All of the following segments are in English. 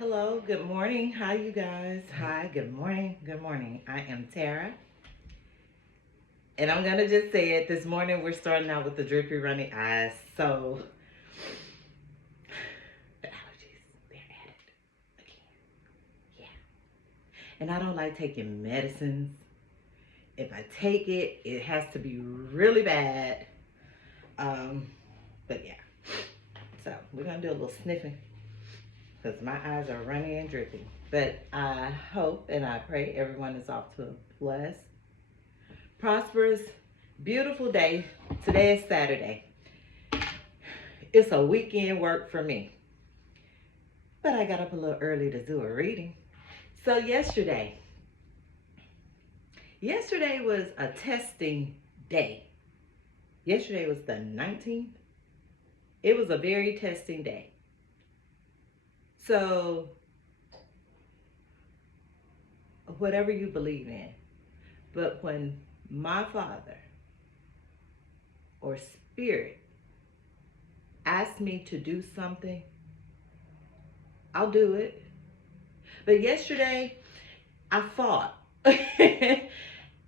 Hello, good morning. Hi, you guys. Hi, good morning. Good morning. I am Tara. And I'm going to just say it. This morning, we're starting out with the drippy, runny eyes. So, the allergies, they're at it again. Yeah. And I don't like taking medicines. If I take it, it has to be really bad. Um, but yeah. So, we're going to do a little sniffing because my eyes are runny and drippy. But I hope and I pray everyone is off to a blessed, prosperous, beautiful day. Today is Saturday. It's a weekend work for me. But I got up a little early to do a reading. So yesterday was a testing day. Yesterday was the 19th. It was a very testing day. So whatever you believe in, but when my Father or Spirit asks me to do something, I'll do it. But yesterday, I fought.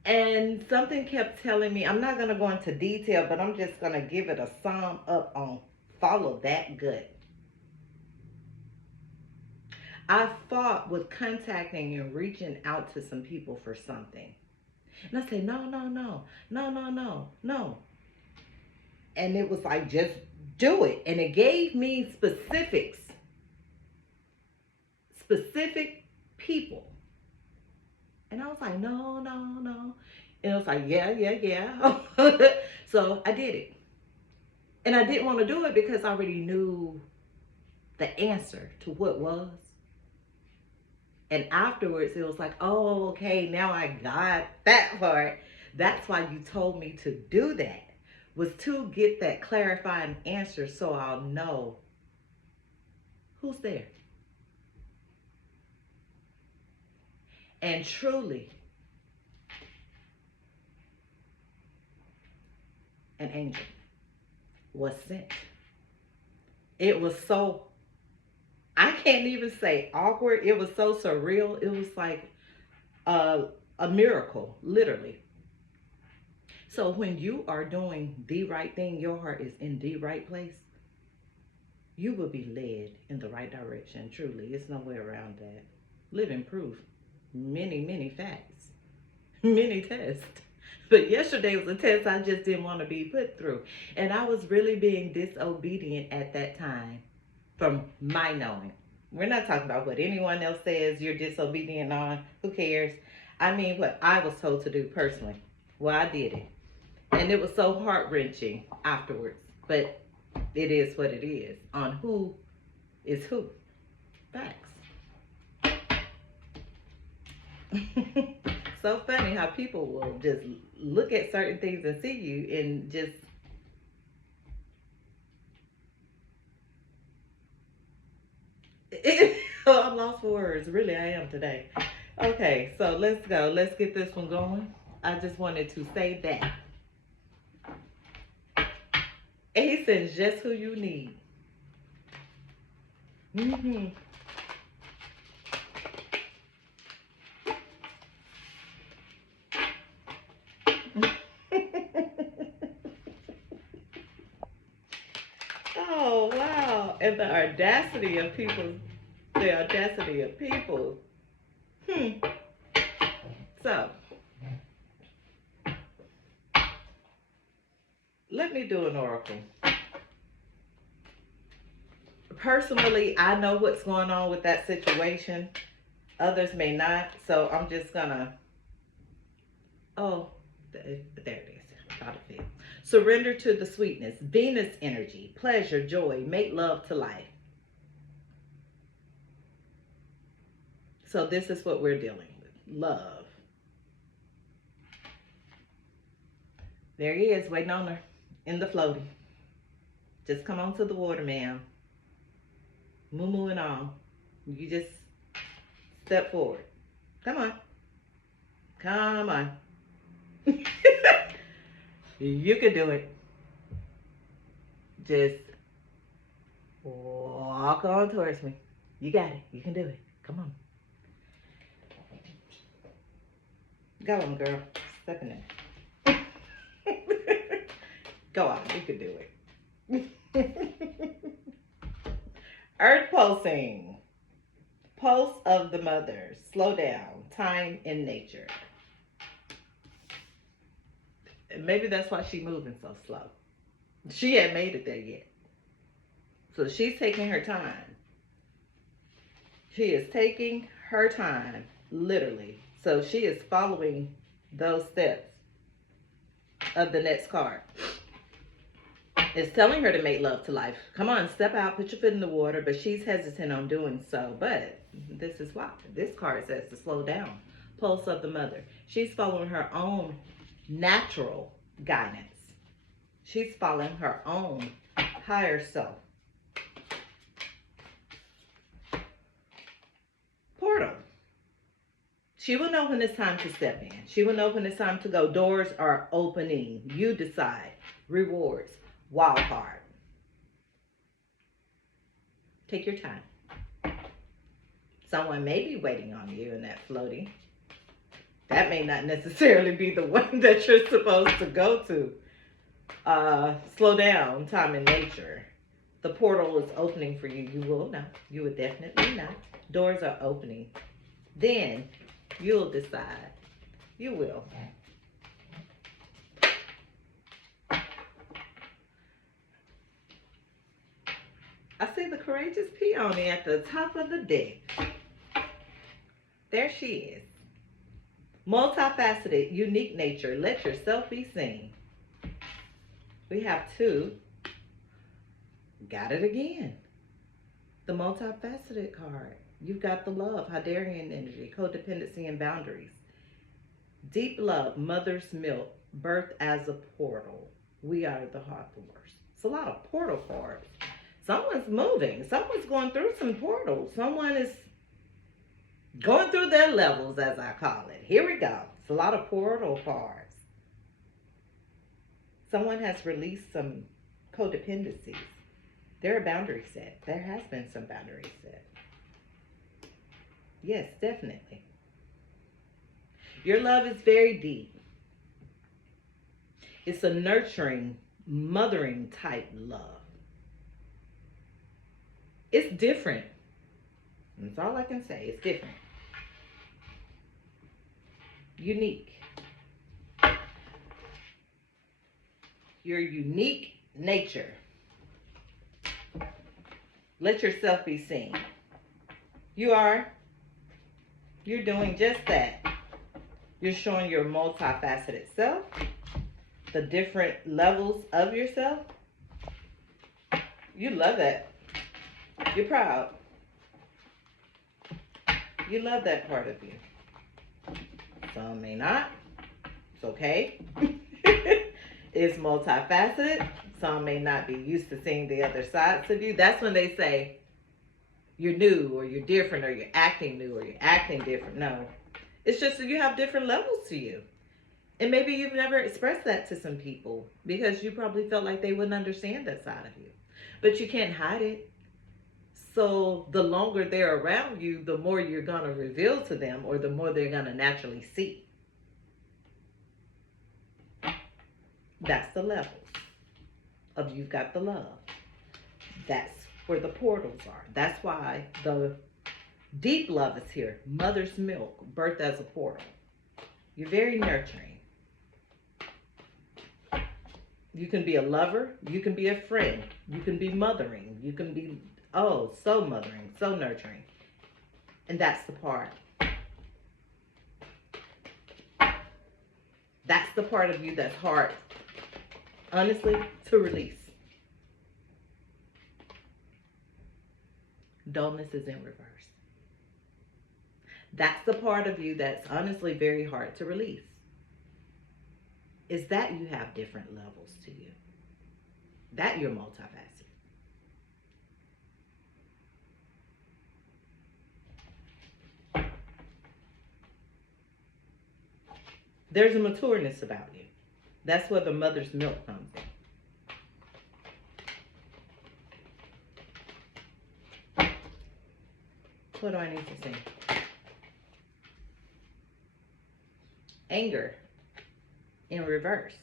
And something kept telling me, I'm not going to go into detail, but I'm just going to give it a sum up on follow that gut. I fought with contacting and reaching out to some people for something. And I said, no, no, no, no, no, no, no. And it was like, just do it. And it gave me specific people. And I was like, no, no, no. And it was like, yeah, yeah, yeah. So I did it. And I didn't want to do it because I already knew the answer to what was. And afterwards, it was like, oh, okay, now I got that part. That's why you told me to do that, was to get that clarifying answer so I'll know who's there. And truly, an angel was sent. It was so, I can't even say awkward. It was so surreal. It was like a, a miracle, literally. So when you are doing the right thing, your heart is in the right place, you will be led in the right direction. Truly, it's no way around that. Living proof. Many, many facts. Many tests. But yesterday was a test I just didn't want to be put through. And I was really being disobedient at that time from my knowing. We're not talking about what anyone else says you're disobedient on. Who cares? I mean, what I was told to do personally. Well, I did it. And it was so heart wrenching afterwards. But it is what it is on who is who. Facts. So funny how people will just look at certain things and see you and just I'm lost for words. Really, I am today. Okay, so let's go. Let's get this one going. I just wanted to say that. And he says just who you need. Mm-hmm. Oh wow. And the audacity of people. The audacity of people. Hmm. So let me do an oracle. Personally, I know what's going on with that situation. Others may not. So I'm just gonna, oh, there it is. Thought it fit. Surrender to the sweetness. Venus energy. Pleasure, joy. Make love to life. So this is what we're dealing with. Love. There he is, waiting on her in the floaty. Just come on to the water, ma'am. Moo moo and all. You just step forward. Come on. Come on. You can do it. Just walk on towards me. You got it. You can do it. Come on. Go on, girl. Step in there. Go on. You can do it. Earth pulsing. Pulse of the mother. Slow down. Time in nature. Maybe that's why she's moving so slow. She hadn't made it there yet. So she's taking her time. She is taking her time, literally. So she is following those steps of the next card. It's telling her to make love to life. Come on, step out, put your foot in the water, but she's hesitant on doing so. But this is why. This card says to slow down. Pulse of the mother. She's following her own natural guidance. She's following her own higher self. Portal. She will know when it's time to step in. She will know when it's time to go. Doors are opening. You decide. Rewards. Wild card. Take your time. Someone may be waiting on you in that floaty. That may not necessarily be the one that you're supposed to go to. Slow down. Time in nature. The portal is opening for you. You will know. You will definitely know. Doors are opening. Then you'll decide. You will. I see the courageous peony at the top of the deck. There she is. Multifaceted, unique nature. Let yourself be seen. We have two. Got it again. The multifaceted card. You've got the love, Hadarian energy, codependency, and boundaries. Deep love, mother's milk, birth as a portal. We are the Hawthorns. It's a lot of portal cards. Someone's moving. Someone's going through some portals. Someone is going through their levels, as I call it. Here we go. It's a lot of portal cards. Someone has released some codependencies. There are boundaries set. There has been some boundaries set. Yes, definitely. Your love is very deep. It's a nurturing, mothering type love. It's different. That's all I can say. It's different. Unique. Your unique nature. Let yourself be seen. You're doing just that. You're showing your multifaceted self, the different levels of yourself. You love that. You're proud. You love that part of you. Some may not. It's okay. It's multifaceted. Some may not be used to seeing the other sides of you. That's when they say you're new or you're different or you're acting new or you're acting different. No. It's just that you have different levels to you. And maybe you've never expressed that to some people because you probably felt like they wouldn't understand that side of you. But you can't hide it. So the longer they're around you, the more you're going to reveal to them or the more they're going to naturally see. That's the levels of you've got the love. That's where the portals are. That's why the deep love is here. Mother's milk, birth as a portal. You're very nurturing. You can be a lover. You can be a friend. You can be mothering. You can be, oh, so mothering, so nurturing. And that's the part. That's the part of you that's hard, honestly, to release. Dullness is in reverse. That's the part of you that's honestly very hard to release. Is that you have different levels to you. That you're multifaceted. There's a matureness about you. That's where the mother's milk comes in. What do I need to see? Anger in reverse.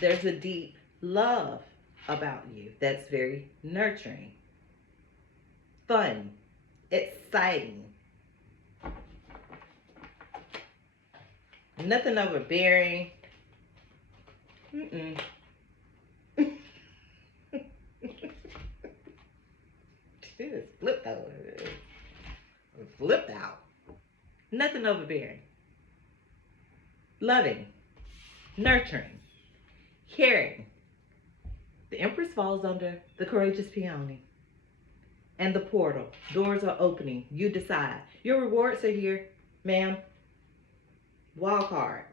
There's a deep love about you that's very nurturing, fun, exciting. Nothing overbearing. Mm-mm. She just flipped over. Flipped out. Nothing overbearing. Loving. Nurturing. Caring. The Empress falls under the courageous peony. And the portal. Doors are opening. You decide. Your rewards are here, ma'am. Wild card.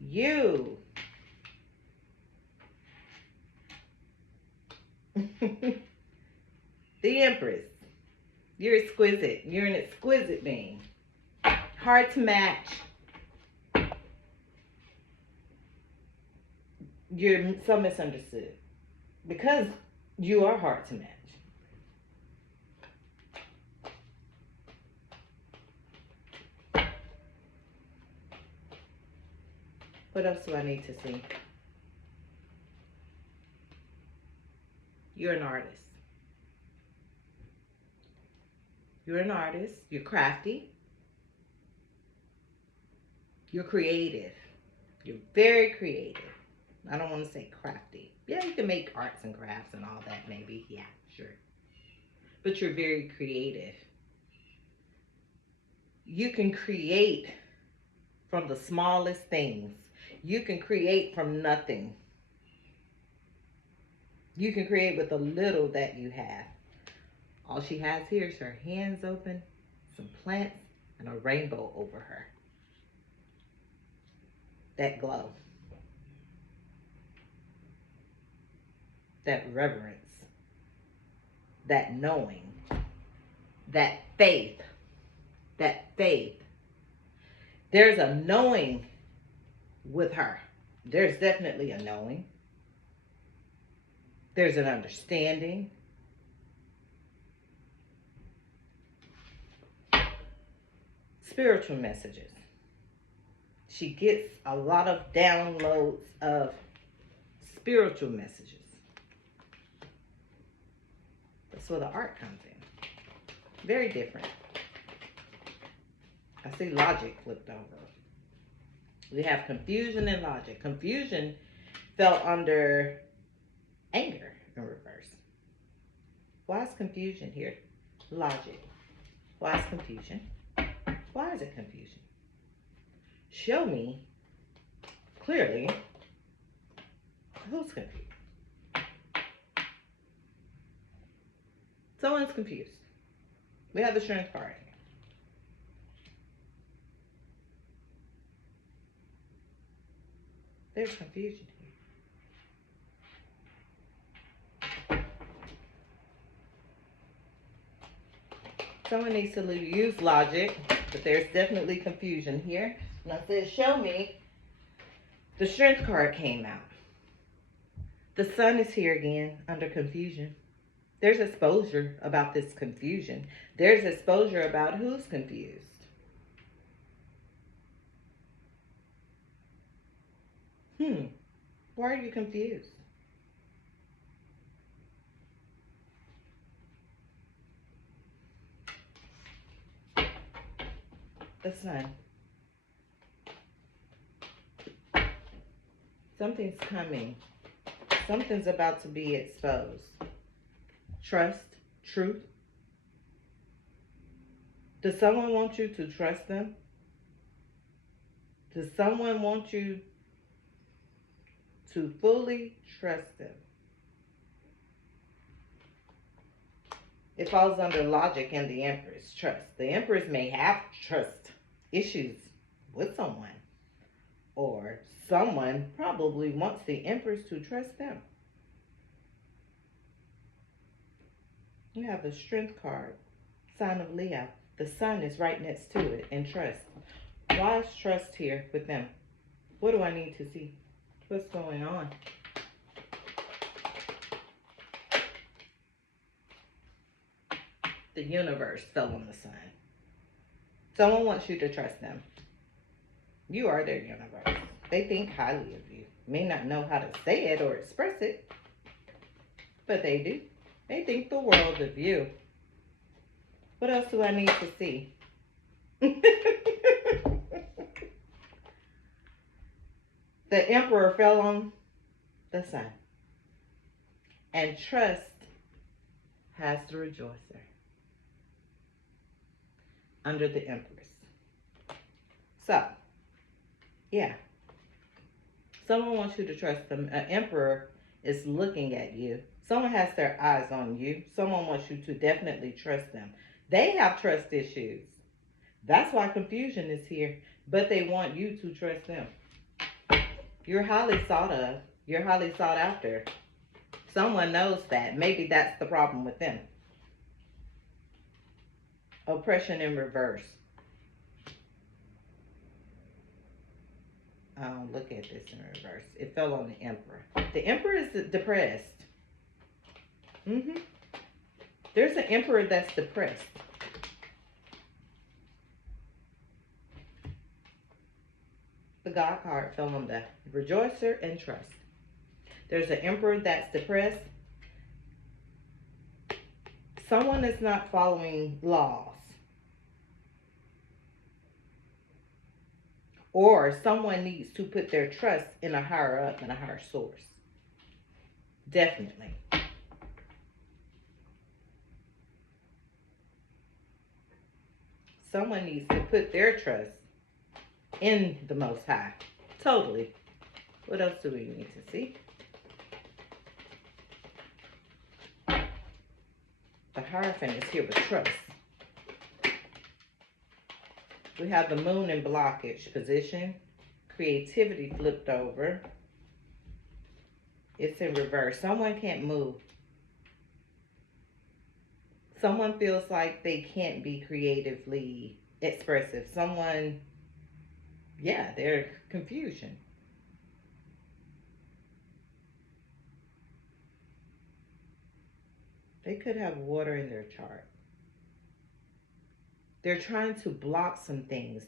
You. The Empress. You're exquisite. You're an exquisite being. Hard to match. You're so misunderstood. Because you are hard to match. What else do I need to see? You're an artist. You're an artist. You're crafty. You're creative. You're very creative. I don't want to say crafty. Yeah, you can make arts and crafts and all that maybe. Yeah, sure. But you're very creative. You can create from the smallest things. You can create from nothing. You can create with the little that you have. All she has here is her hands open, some plants, and a rainbow over her. That glow. That reverence. That knowing. That faith. That faith. There's a knowing with her. There's definitely a knowing. There's an understanding. Spiritual messages. She gets a lot of downloads of spiritual messages. That's where the art comes in. Very different. I see logic flipped over. We have confusion and logic. Confusion fell under anger in reverse. Why is confusion here? Logic. Why is confusion? Why is it confusion? Show me clearly who's confused. Someone's confused. We have the strength card here. There's confusion here. Someone needs to use logic, but there's definitely confusion here. And I said, show me. The strength card came out. The sun is here again under confusion. There's exposure about this confusion. There's exposure about who's confused. Why are you confused? The sun. Something's coming. Something's about to be exposed. Trust, truth. Does someone want you to trust them? Does someone want you to fully trust them? It falls under logic and the Empress, trust. The Empress may have trust issues with someone, or someone probably wants the Empress to trust them. You have the strength card, sign of Leo. The sun is right next to it, and trust. Why is trust here with them? What do I need to see? What's going on? The universe fell on the sun. Someone wants you to trust them. You are their universe. They think highly of you. May not know how to say it or express it, but they do. They think the world of you. What else do I need to see? The emperor fell on the sun. And trust has the rejoicer under the empress. So, yeah. Someone wants you to trust them. An emperor is looking at you. Someone has their eyes on you. Someone wants you to definitely trust them. They have trust issues. That's why confusion is here. But they want you to trust them. You're highly sought of. You're highly sought after. Someone knows that. Maybe that's the problem with them. Oppression in reverse. Look at this in reverse. It fell on the emperor. The emperor is depressed. There's an emperor that's depressed. The God card fell on the rejoicer and trust. There's an emperor that's depressed. Someone is not following laws. Or someone needs to put their trust in a higher up and a higher source. Definitely. Someone needs to put their trust in the Most High. Totally. What else do we need to see? The Hierophant is here with trust. We have the moon in blockage position. Creativity flipped over. It's in reverse. Someone can't move. Someone feels like they can't be creatively expressive. Someone, yeah, they're confusion. They could have water in their chart. They're trying to block some things.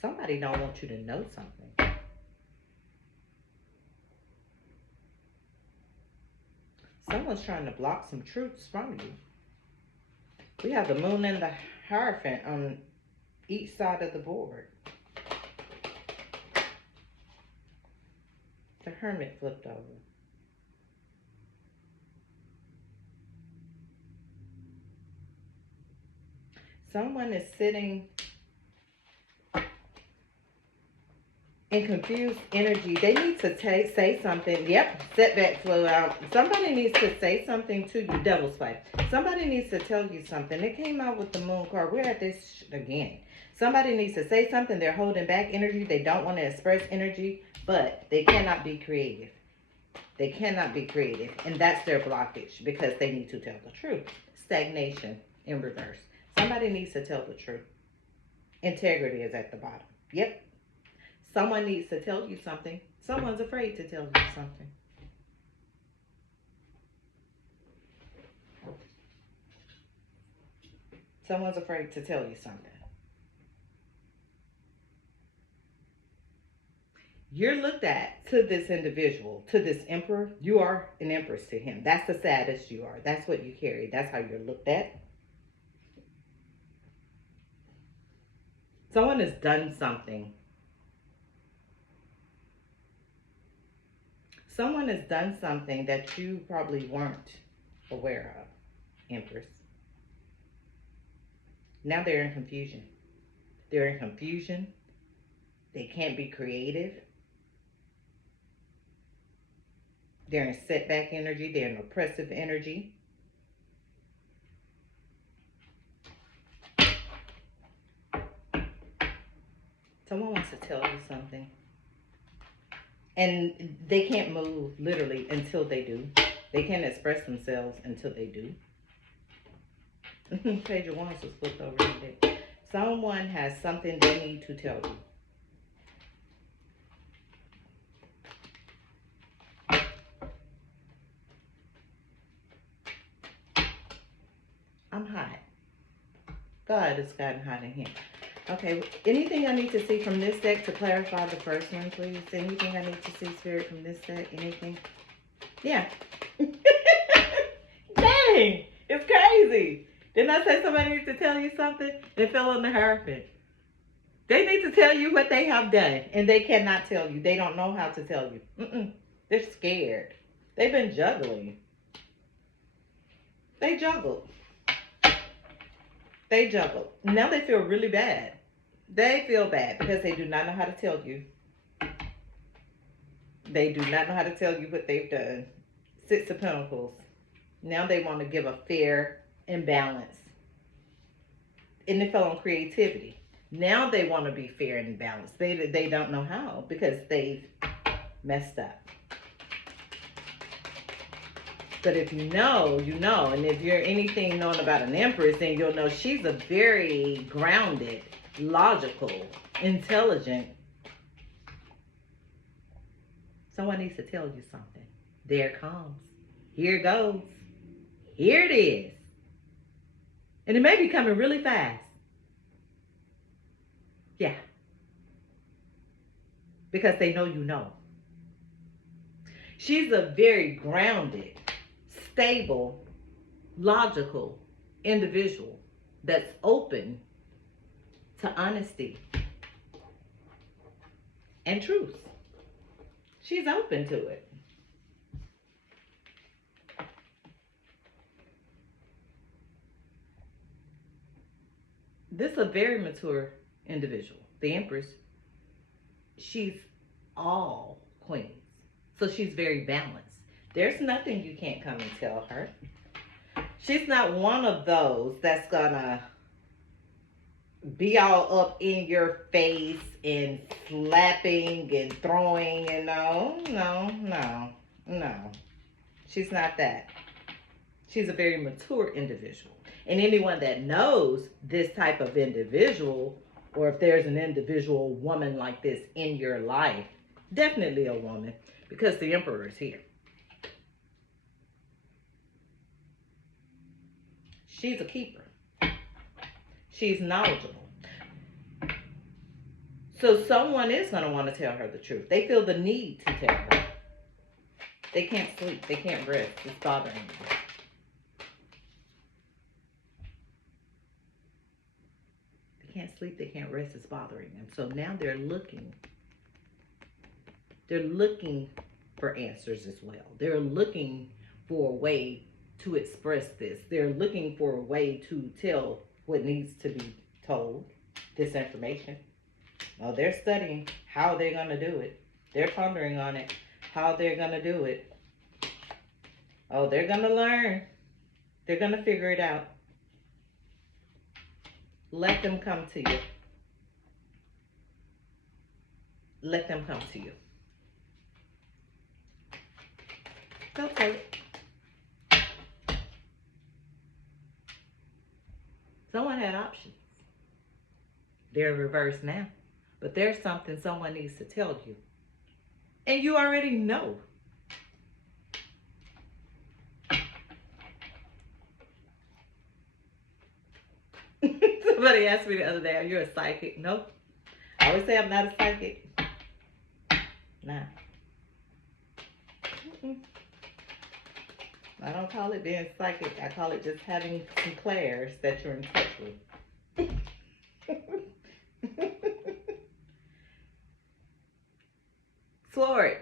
Somebody don't want you to know something. Someone's trying to block some truths from you. We have the moon and the Hierophant on each side of the board. The Hermit flipped over. Someone is sitting in confused energy. They need to say something. Yep, setback flow out. Somebody needs to say something to you. Devil's fight. Somebody needs to tell you something. It came out with the moon card. We're at this again. Somebody needs to say something. They're holding back energy. They don't want to express energy, but they cannot be creative. They cannot be creative, and that's their blockage because they need to tell the truth. Stagnation in reverse. Somebody needs to tell the truth. Integrity is at the bottom. Yep. Someone needs to tell you something. Someone's afraid to tell you something. Someone's afraid to tell you something. You're looked at to this individual, to this emperor. You are an empress to him. That's the status you are. That's what you carry. That's how you're looked at. Someone has done something. Someone has done something that you probably weren't aware of, Empress. Now they're in confusion. They're in confusion. They can't be creative. They're in setback energy. They're in oppressive energy. Someone wants to tell you something. And they can't move, literally, until they do. They can't express themselves until they do. Page of Wands was flipped over a bit. Someone has something they need to tell you. I'm hot. God, it's gotten hot in here. Okay, anything I need to see from this deck to clarify the first one, please? Anything I need to see, Spirit, from this deck? Anything? Yeah. Dang, it's crazy. Didn't I say somebody needs to tell you something? They fell on the harassment. They need to tell you what they have done, and they cannot tell you. They don't know how to tell you. They're scared. They've been juggling. They juggled. They juggled. Now they feel really bad. They feel bad because they do not know how to tell you. They do not know how to tell you what they've done. Six of Pentacles. Now they want to give a fair and balance. And they fell on creativity. Now they want to be fair and balanced. They don't know how because they've messed up. But if you know, you know. And if you're anything known about an Empress, then you'll know she's a very grounded, logical, intelligent. Someone needs to tell you something. There it comes. Here it goes. Here it is. And it may be coming really fast. Yeah. Because they know you know. She's a very grounded, stable, logical individual that's open to honesty and truth. She's open to it. This is a very mature individual. The Empress, she's all queens. So she's very balanced. There's nothing you can't come and tell her. She's not one of those that's gonna be all up in your face and slapping and throwing and no. She's not that. She's a very mature individual. And anyone that knows this type of individual, or if there's an individual woman like this in your life, definitely a woman, because the Emperor is here. She's a keeper. She's knowledgeable. So someone is going to want to tell her the truth. They feel the need to tell her. They can't sleep. They can't rest. It's bothering them. They can't sleep. They can't rest. It's bothering them. So now they're looking. They're looking for answers as well. They're looking for a way to express this. They're looking for a way to tell what needs to be told, this information. Oh, they're studying how they're going to do it. They're pondering on it, how they're going to do it. Oh, they're going to learn. They're going to figure it out. Let them come to you. Let them come to you. They'll take it. Someone had options. They're reversed now. But there's something someone needs to tell you. And you already know. Somebody asked me the other day, are you a psychic? Nope. I always say I'm not a psychic. Nah. I don't call it being psychic. I call it just having some clairs that you're in touch with. Swords.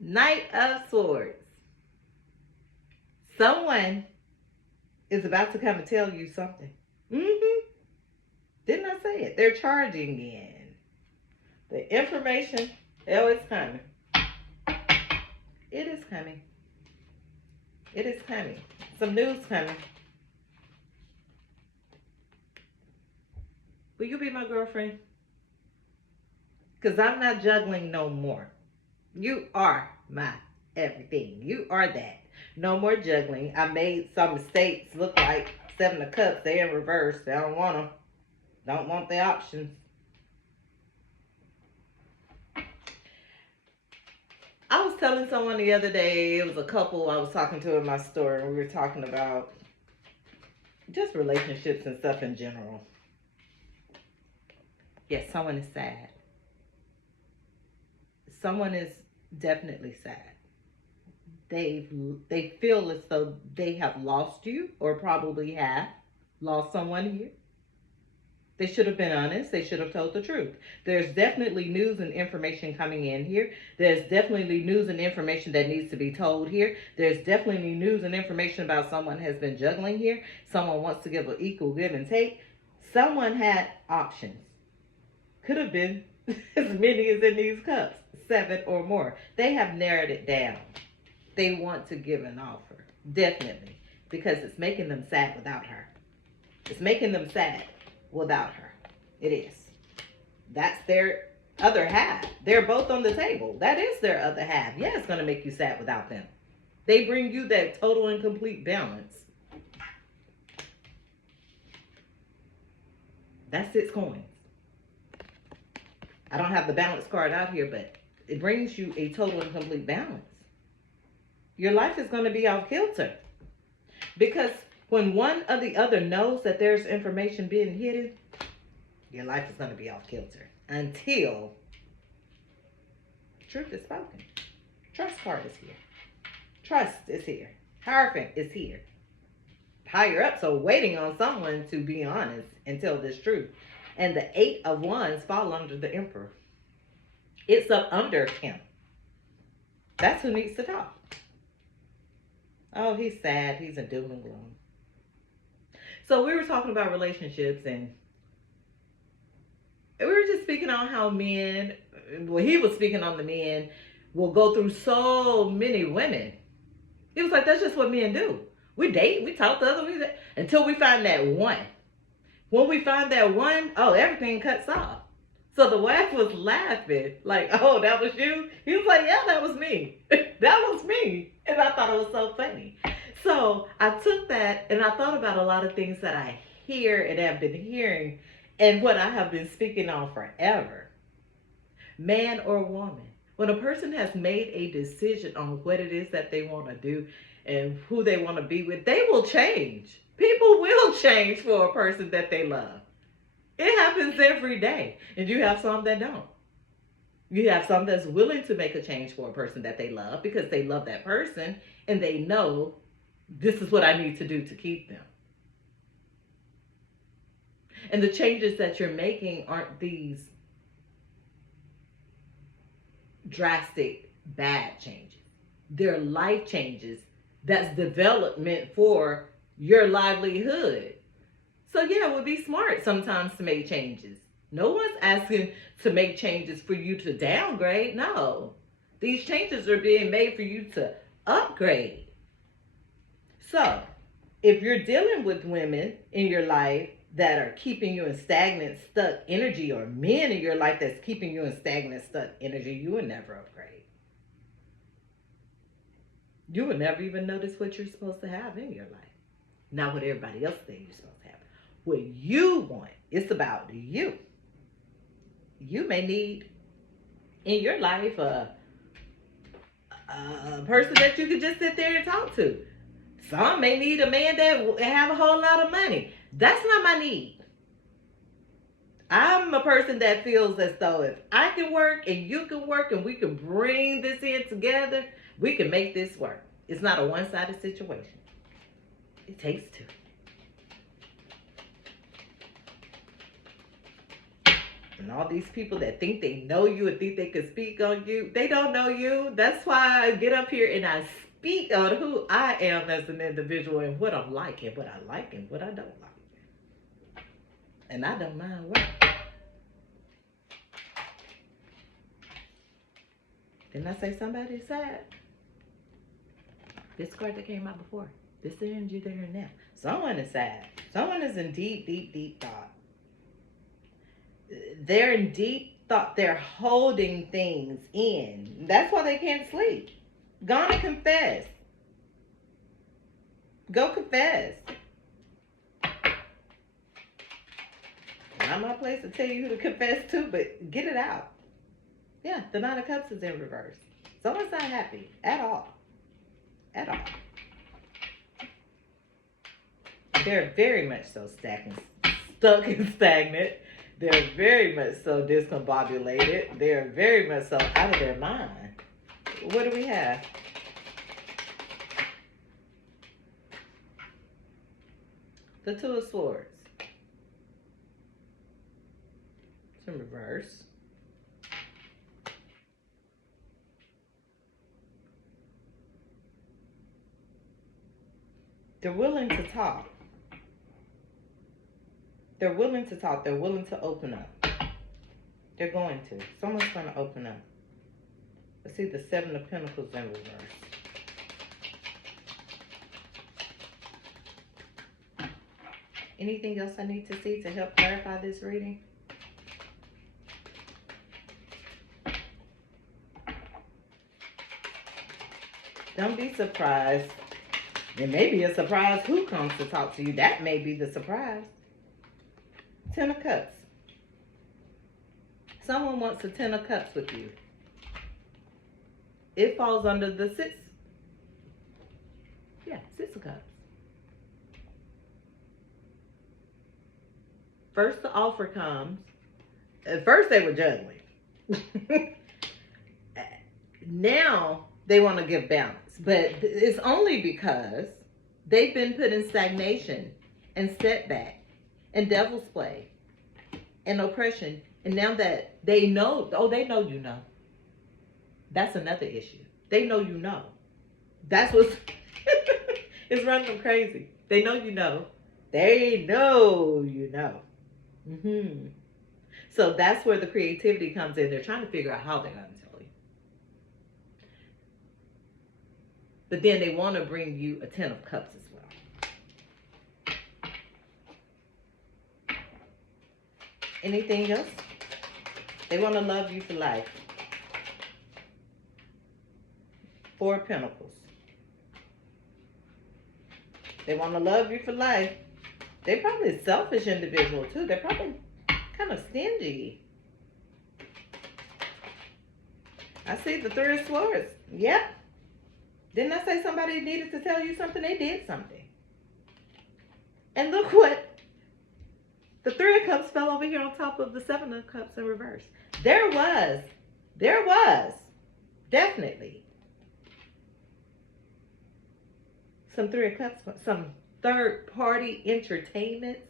Knight of Swords. Someone is about to come and tell you something. Didn't I say it? They're charging in. The information, oh, it's coming. It is coming. It is coming. Some news coming. Will you be my girlfriend? Because I'm not juggling no more. You are my everything. You are that. No more juggling. I made some mistakes look like Seven of Cups. They're in reverse. I don't want them. Don't want the options. I was telling someone the other day, it was a couple I was talking to in my store, and we were talking about just relationships and stuff in general. Yes, someone is sad. Someone is definitely sad. They they feel as though they have lost you, or probably have lost someone here. They should have been honest. They should have told the truth. There's definitely news and information coming in here. There's definitely news and information that needs to be told here. There's definitely news and information about someone has been juggling here. Someone wants to give an equal give and take. Someone had options. Could have been as many as in these cups, 7 or more. They have narrowed it down. They want to give an offer. Definitely. Because it's making them sad without her. It's making them sad without her. It is. That's their other half. They're both on the table. That is their other half. Yeah, it's going to make you sad without them. They bring you that total and complete balance. That's 6 coins. I don't have the balance card out here, but it brings you a total and complete balance. Your life is going to be off kilter. Because when one or the other knows that there's information being hidden, your life is going to be off kilter until truth is spoken. Trust card is here. Trust is here. Hierophant is here. Higher up, so waiting on someone to be honest and tell this truth. And the 8 of Wands fall under the Emperor. It's up under him. That's who needs to talk. Oh, he's sad. He's in doom and gloom. So we were talking about relationships, and we were just speaking on how men, well, he was speaking on the men, will go through so many women. He was like, that's just what men do. We date, we talk to others, until we find that one. When we find that one, oh, everything cuts off. So the wife was laughing, like, oh, that was you? He was like, yeah, that was me. That was me. And I thought it was so funny. So I took that and I thought about a lot of things that I hear and have been hearing and what I have been speaking on forever. Man or woman, when a person has made a decision on what it is that they want to do and who they want to be with, they will change. People will change for a person that they love. It happens every day. And you have some that don't. You have some that's willing to make a change for a person that they love because they love that person and they know this is what I need to do to keep them. And the changes that you're making aren't these drastic bad changes. They're life changes. That's development for your livelihood. So yeah, it would be smart sometimes to make changes. No one's asking to make changes for you to downgrade. No. These changes are being made for you to upgrade. So, if you're dealing with women in your life that are keeping you in stagnant, stuck energy, or men in your life that's keeping you in stagnant, stuck energy, you will never upgrade. You will never even notice what you're supposed to have in your life. Not what everybody else thinks you're supposed to have. What you want. It's about you. You may need in your life a person that you can just sit there and talk to. Some may need a man that have a whole lot of money. That's not my need. I'm a person that feels as though if I can work and you can work and we can bring this in together, we can make this work. It's not a one-sided situation. It takes two. And all these people that think they know you and think they can speak on you, they don't know you. That's why I get up here and I speak on who I am as an individual and what I'm like and what I like and what I don't like. And I don't mind work. Didn't I say somebody's sad? This card that came out before. This energy there and now. Someone is sad. Someone is in deep, deep, deep thought. They're in deep thought. They're holding things in. That's why they can't sleep. Go and confess. Go confess. Not my place to tell you who to confess to, but get it out. Yeah, the Nine of Cups is in reverse. Someone's not happy at all. At all. They're very much so stuck and stagnant. They're very much so discombobulated. They're very much so out of their mind. What do we have? The Two of Swords. It's in reverse. They're willing to talk. They're willing to talk. They're willing to open up. They're going to. Someone's going to open up. Let's see the Seven of Pentacles in reverse. Anything else I need to see to help clarify this reading? Don't be surprised. It may be a surprise who comes to talk to you. That may be the surprise. Ten of Cups. Someone wants a Ten of Cups with you. It falls under the Six. Yeah, Six of Cups. First the offer comes. At first they were juggling. Now they want to give balance. But it's only because they've been put in stagnation and setback and devil's play and oppression. And now that they know, oh, they know you know. That's another issue. They know you know. That's what's, it's running them crazy. They know you know. They know you know. So that's where the creativity comes in. They're trying to figure out how they're going to tell you. But then they want to bring you a Ten of Cups as well. Anything else? They want to love you for life. Four of Pentacles. They want to love you for life. They're probably a selfish individual too. They're probably kind of stingy. I see the Three of Swords. Yep. Didn't I say somebody needed to tell you something? They did something. And look what. The Three of Cups fell over here on top of the Seven of Cups in reverse. There was definitely some Three of Cups, some third-party entertainments.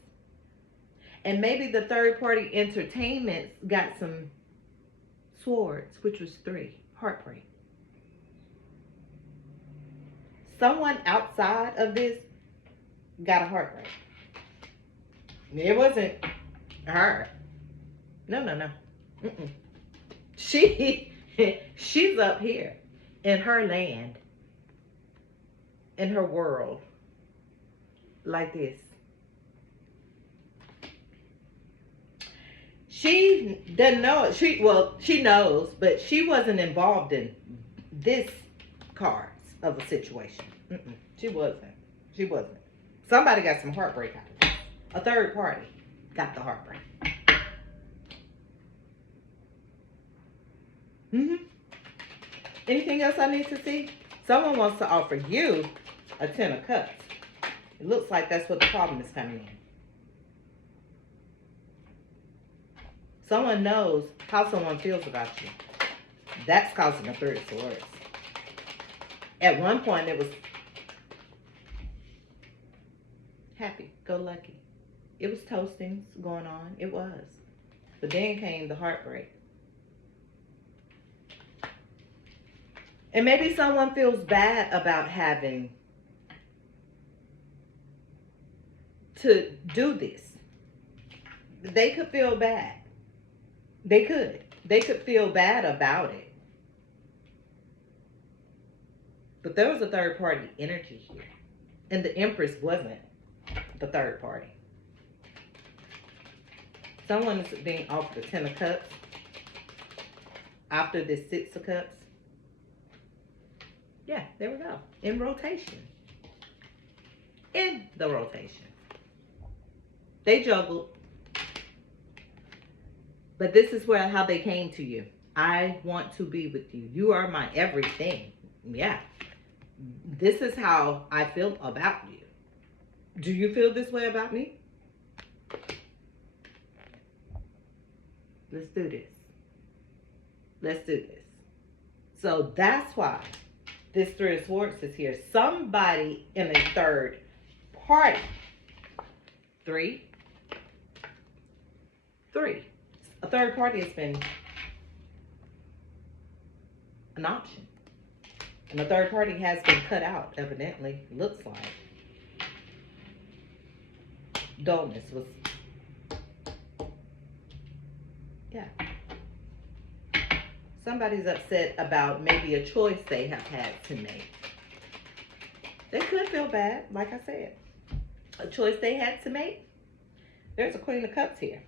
And maybe the third-party entertainments got some swords, which was three. Heartbreak. Someone outside of this got a heartbreak. It wasn't her. No. She's up here in her land, in her world, like this. She doesn't know it. She knows, but she wasn't involved in this cards of a situation. She wasn't. Somebody got some heartbreak out of this. A third party got the heartbreak. Anything else I need to see? Someone wants to offer you a Ten of Cups. It looks like that's what the problem is coming in. Someone knows how someone feels about you. That's causing a Three of Swords. At one point, it was happy, go lucky. It was toastings going on. It was. But then came the heartbreak. And maybe someone feels bad about having to do this. They could feel bad. They could feel bad about it. But there was a third party energy here. And the Empress wasn't the third party. Someone is being offered a Ten of Cups after this Six of Cups. Yeah, there we go. In rotation. In the rotation. They juggled. But this is how they came to you. I want to be with you. You are my everything. Yeah. This is how I feel about you. Do you feel this way about me? Let's do this. Let's do this. So that's why this Three of Swords is here. Somebody in a third party. Three. A third party has been an option. And the third party has been cut out, evidently. Looks like. Dullness was, yeah. Somebody's upset about maybe a choice they have had to make. They could feel bad, like I said. A choice they had to make. There's a Queen of Cups here.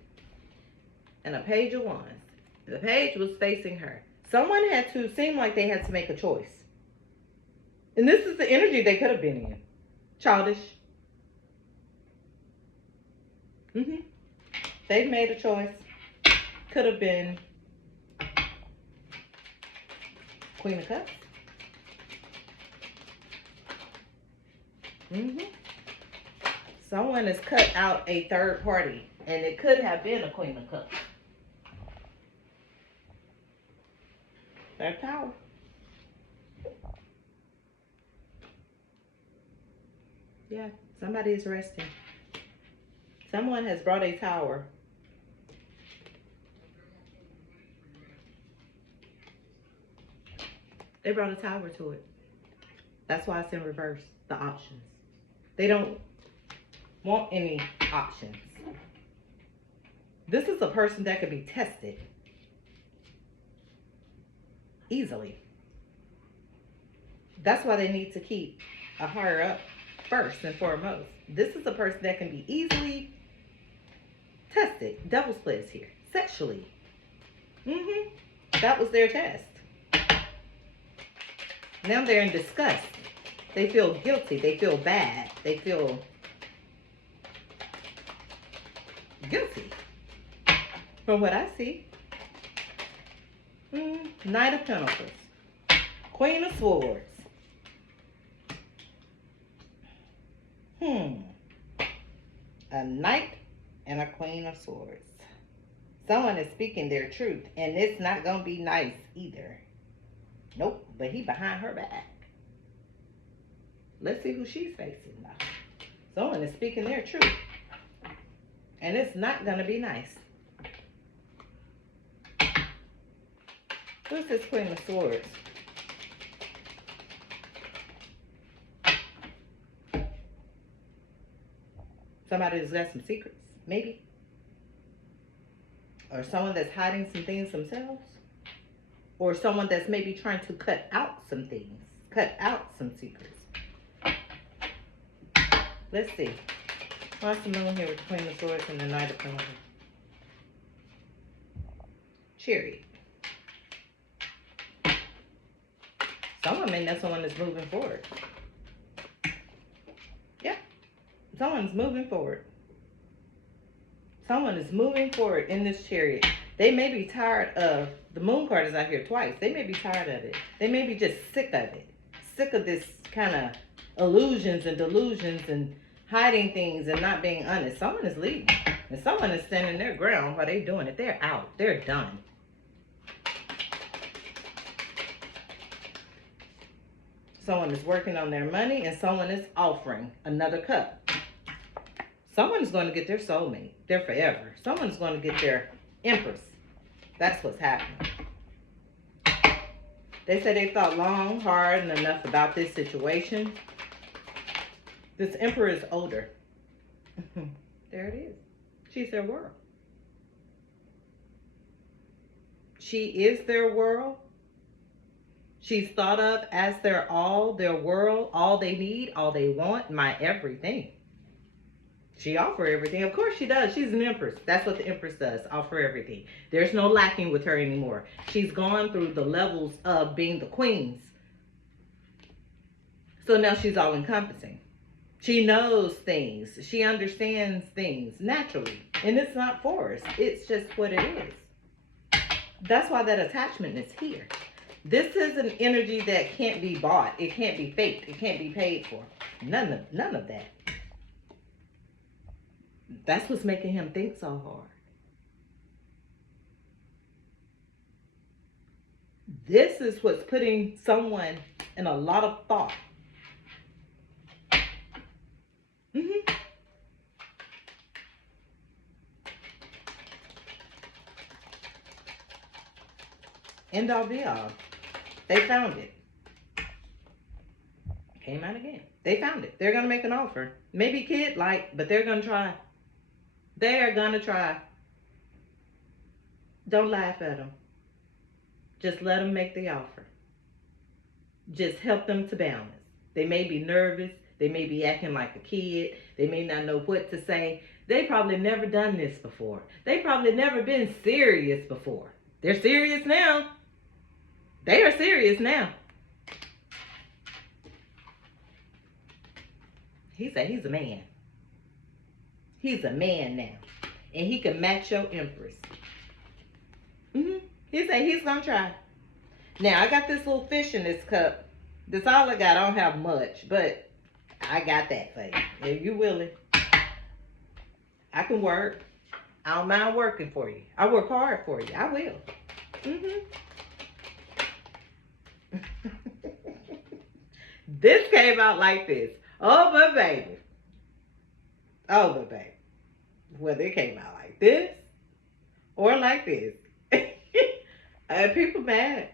And a Page of Wands. The Page was facing her. Someone had to, seem like they had to make a choice. And this is the energy they could have been in. Childish. They've made a choice. Could have been Queen of Cups. Someone has cut out a third party, and it could have been a Queen of Cups. Their Tower. Yeah, somebody is resting. Someone has brought a Tower. They brought a Tower to it. That's why it's in reverse, the options. They don't want any options. This is a person that could be tested easily. That's why they need to keep a higher up first and foremost. This is a person that can be easily tested. Double splits here. Sexually. That was their test. Now they're in disgust. They feel guilty. They feel bad. They feel guilty. From what I see. Knight of Pentacles. Queen of Swords. A Knight and a Queen of Swords. Someone is speaking their truth, and it's not going to be nice either. Nope, but he behind her back. Let's see who she's facing now. Someone is speaking their truth, and it's not going to be nice. Who's this Queen of Swords? Somebody who's got some secrets, maybe. Or someone that's hiding some things themselves. Or someone that's maybe trying to cut out some things. Cut out some secrets. Let's see. What's the moon here with the Queen of Swords and the Knight of Pentacles? Chariot. Someone may know someone that's moving forward. Yeah. Someone's moving forward. Someone is moving forward in this Chariot. They may be tired of, the moon card is out here twice. They may be tired of it. They may be just sick of it. Sick of this kind of illusions and delusions and hiding things and not being honest. Someone is leaving. And someone is standing their ground while they're doing it. They're out. They're done. Someone is working on their money and someone is offering another cup. Someone is going to get their soulmate. They're forever. Someone's going to get their Empress. That's what's happening. They say they thought long, hard, and enough about this situation. This Emperor is older. There it is. She's their world. She is their world. She's thought of as their all, their world, all they need, all they want, my everything. She offers everything. Of course she does. She's an Empress. That's what the Empress does. Offer everything. There's no lacking with her anymore. She's gone through the levels of being the queens. So now she's all encompassing. She knows things. She understands things naturally. And it's not forced. It's just what it is. That's why that attachment is here. This is an energy that can't be bought. It can't be faked. It can't be paid for. None of that. That's what's making him think so hard. This is what's putting someone in a lot of thought. Mm-hmm. End all be all. They found it. Came out again. They found it. They're gonna make an offer. Maybe kid like, but they're gonna try. They are gonna try. Don't laugh at them. Just let them make the offer. Just help them to balance. They may be nervous. They may be acting like a kid. They may not know what to say. They probably never done this before. They probably never been serious before. They're serious now. They are serious now. He said he's a man. He's a man now. And he can match your empress. He said he's going to try. Now, I got this little fish in this cup. That's all I got. I don't have much, but I got that for you. If you willing, I can work. I don't mind working for you. I work hard for you. I will. This came out like this. Oh, but baby. Oh, but baby. Whether it came out like this or like this. People mad.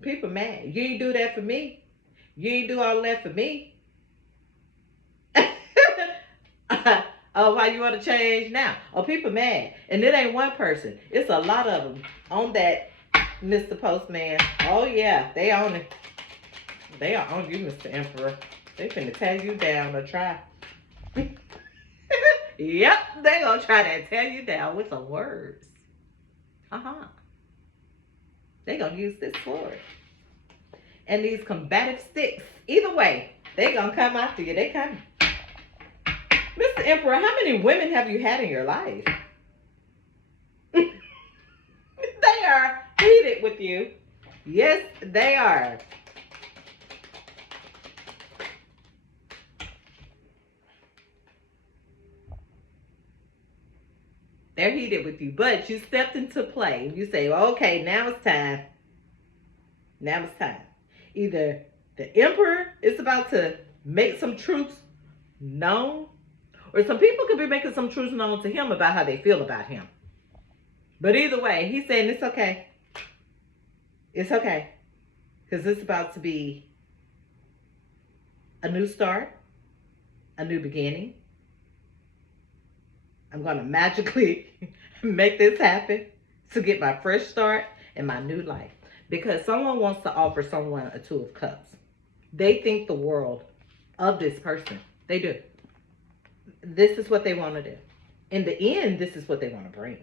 People mad. You ain't do that for me. You ain't do all that for me. Oh, why you want to change now? Oh, people mad. And it ain't one person. It's a lot of them on that, Mr. Postman. Oh, yeah. They own it. They are on you, Mr. Emperor. They finna tear you down or try. Yep, they gonna try to tear you down with some words. They gonna use this sword. And these combative sticks. Either way, they gonna come after you. They coming. Mr. Emperor, how many women have you had in your life? They are heated with you. Yes, they are. They're heated with you, but you stepped into play. You say, okay, now it's time. Now it's time. Either the emperor is about to make some truths known, or some people could be making some truths known to him about how they feel about him. But either way, he's saying it's okay. It's okay. Because it's about to be a new start, a new beginning. I'm going to magically make this happen to get my fresh start in my new life. Because someone wants to offer someone a Two of Cups. They think the world of this person. They do. This is what they want to do. In the end, this is what they want to bring.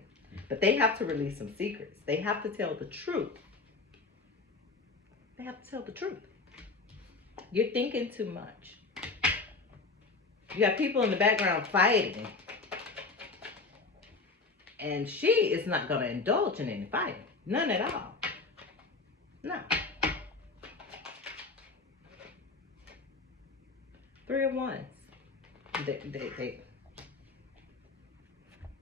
But they have to release some secrets. They have to tell the truth. They have to tell the truth. You're thinking too much. You got people in the background fighting. And she is not going to indulge in any fighting. None at all. No. Three of Wands.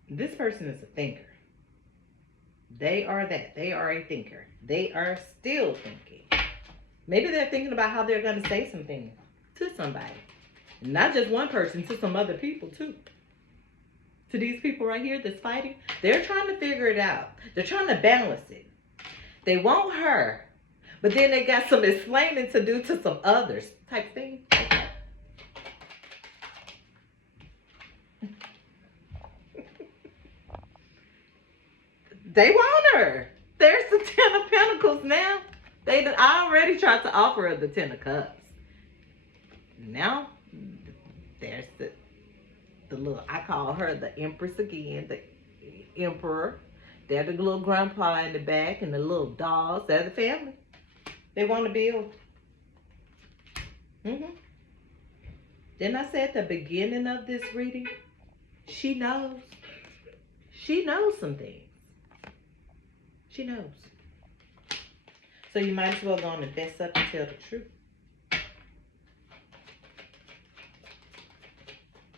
This person is a thinker. They are that. They are a thinker. They are still thinking. Maybe they're thinking about how they're going to say something to somebody. Not just one person, to some other people too. To these people right here that's fighting, they're trying to figure it out. They're trying to balance it. They want her, but then they got some explaining to do to some others type thing. They want her. There's the Ten of Pentacles now. I already tried to offer her the Ten of Cups. Now, there's the little, I call her the Empress again, the Emperor. They're the little grandpa in the back and the little dolls. They're the family. They want to build. Didn't I say at the beginning of this reading? She knows. She knows some things. She knows. So you might as well go on and fess up and tell the truth.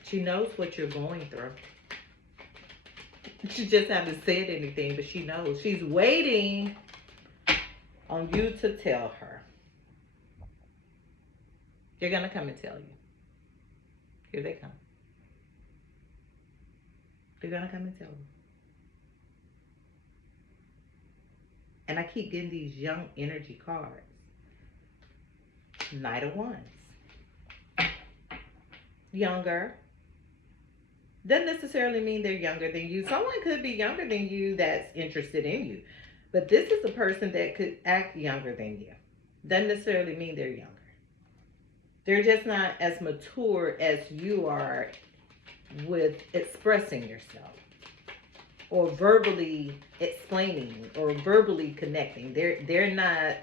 She knows what you're going through. She just hasn't said anything, but she knows. She's waiting on you to tell her. They're going to come and tell you. Here they come. They're going to come and tell you. And I keep getting these young energy cards. Knight of Wands. Younger. Doesn't necessarily mean they're younger than you. Someone could be younger than you that's interested in you. But this is a person that could act younger than you. Doesn't necessarily mean they're younger. They're just not as mature as you are with expressing yourself or verbally explaining or verbally connecting. They're not,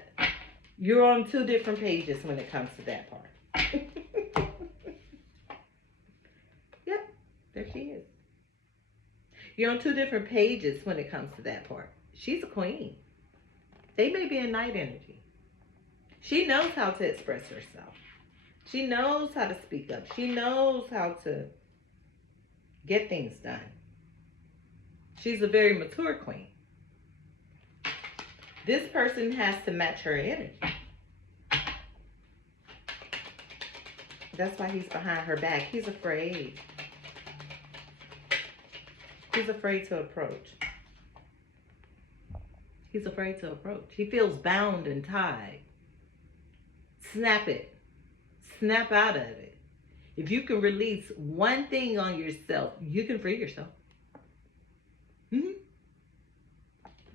you're on two different pages when it comes to that part. Yep, there she is. You're on two different pages when it comes to that part. She's a queen. They may be in night energy. She knows how to express herself. She knows how to speak up. She knows how to get things done. She's a very mature queen. This person has to match her energy. That's why he's behind her back. He's afraid. He's afraid to approach. He's afraid to approach. He feels bound and tied. Snap it. Snap out of it. If you can release one thing on yourself, you can free yourself.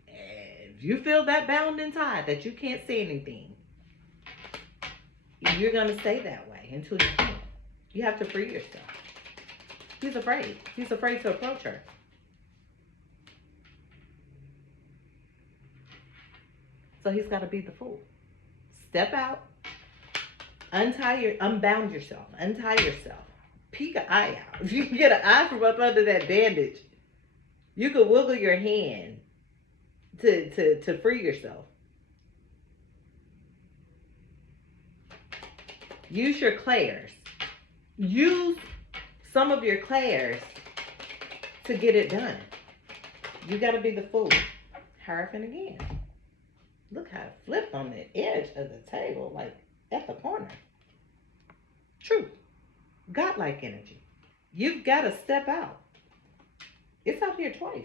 If you feel that bound and tied that you can't say anything, you're going to stay that way until you can. You have to free yourself. He's afraid. He's afraid to approach her. So he's got to be the fool. Step out. Unbound yourself. Untie yourself. Peek an eye out. If you can get an eye from up under that bandage, you can wiggle your hand to free yourself. Use your clairs. Use some of your clairs to get it done. You got to be the fool. Hierophant again. Look how it flipped on the edge of the table, like at the corner. True. Godlike energy. You've got to step out. It's out here twice.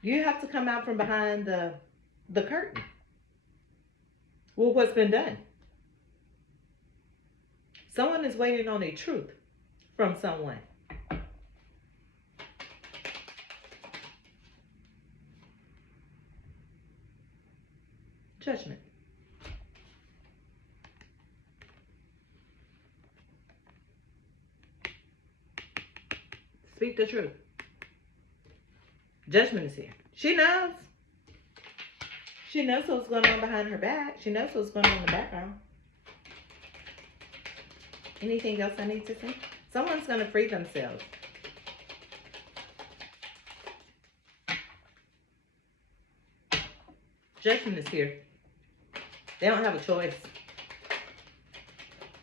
You have to come out from behind the curtain. Well, what's been done? Someone is waiting on a truth from someone. Judgment. Speak the truth. Judgment is here. She knows. She knows what's going on behind her back. She knows what's going on in the background. Anything else I need to say? Someone's going to free themselves. Judgment is here. They don't have a choice.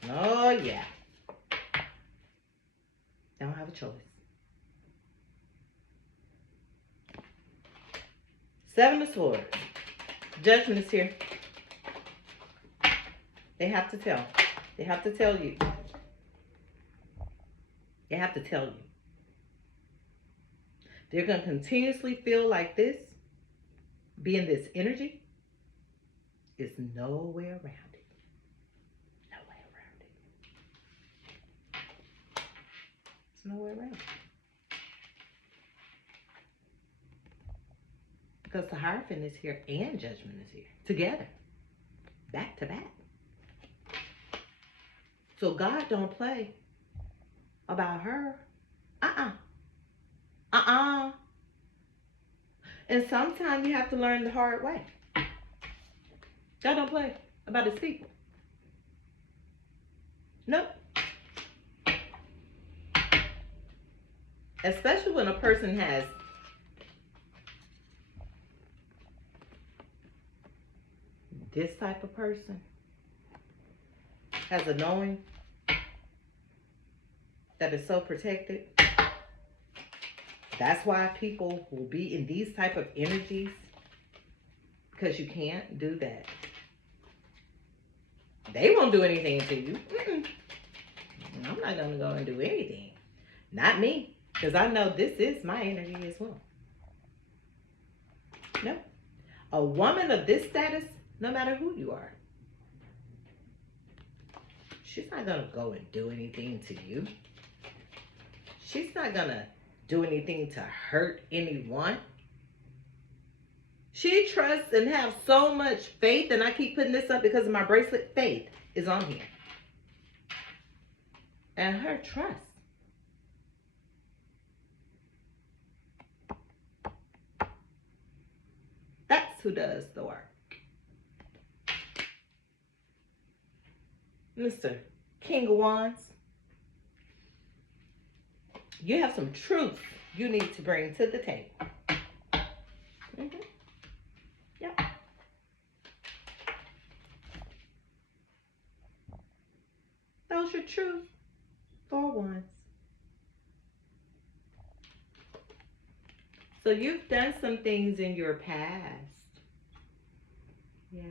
Oh, yeah. They don't have a choice. 7 of Swords. Judgment is here. They have to tell. They have to tell you. They have to tell you. They're going to continuously feel like this, be in this energy. Is no way around it. No way around it. There's no way around it. Because the Hierophant is here and Judgment is here. Together. Back to back. So God don't play about her. And sometimes you have to learn the hard way. God don't play about his people. Nope. Especially when a person has this type of person, has a knowing, that is so protected. That's why people will be in these type of energies, because you can't do that. They won't do anything to you. I'm not going to go and do anything. Not me, because I know this is my energy as well. No. A woman of this status, no matter who you are, she's not going to go and do anything to you. She's not going to do anything to hurt anyone. She trusts and have so much faith, and I keep putting this up because of my bracelet. Faith is on here. And her trust. That's who does the work. Mr. King of Wands, you have some truth you need to bring to the table. Yep. Those are truth for once. So you've done some things in your past. Yeah.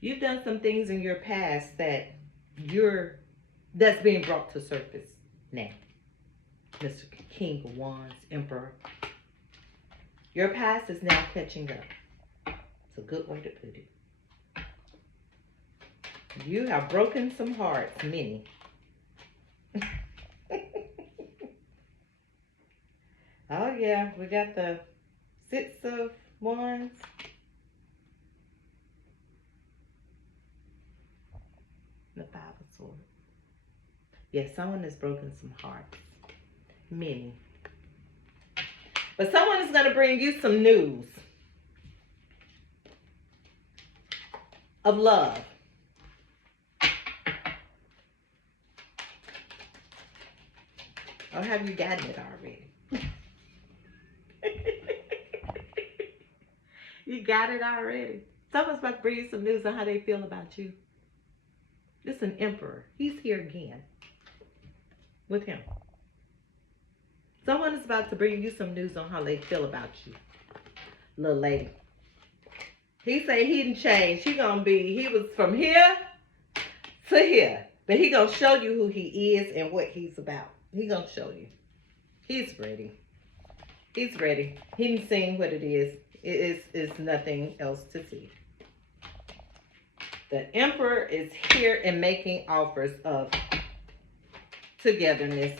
You've done some things in your past that's being brought to surface now. Mr. King of Wands, Emperor. Your past is now catching up. It's a good way to put it. You have broken some hearts, many. Oh yeah, we got the 6 of Wands. The 5 of Swords. Yes, someone has broken some hearts. Many. But someone is going to bring you some news of love. Or have you gotten it already? You got it already. Someone's about to bring you some news on how they feel about you. This is an emperor. He's here again with him. Someone is about to bring you some news on how they feel about you, little lady. He say he didn't change. He was from here to here. But he gonna show you who he is and what he's about. He gonna show you. He's ready. He's ready. He done seen what it is. It is nothing else to see. The emperor is here and making offers of togetherness.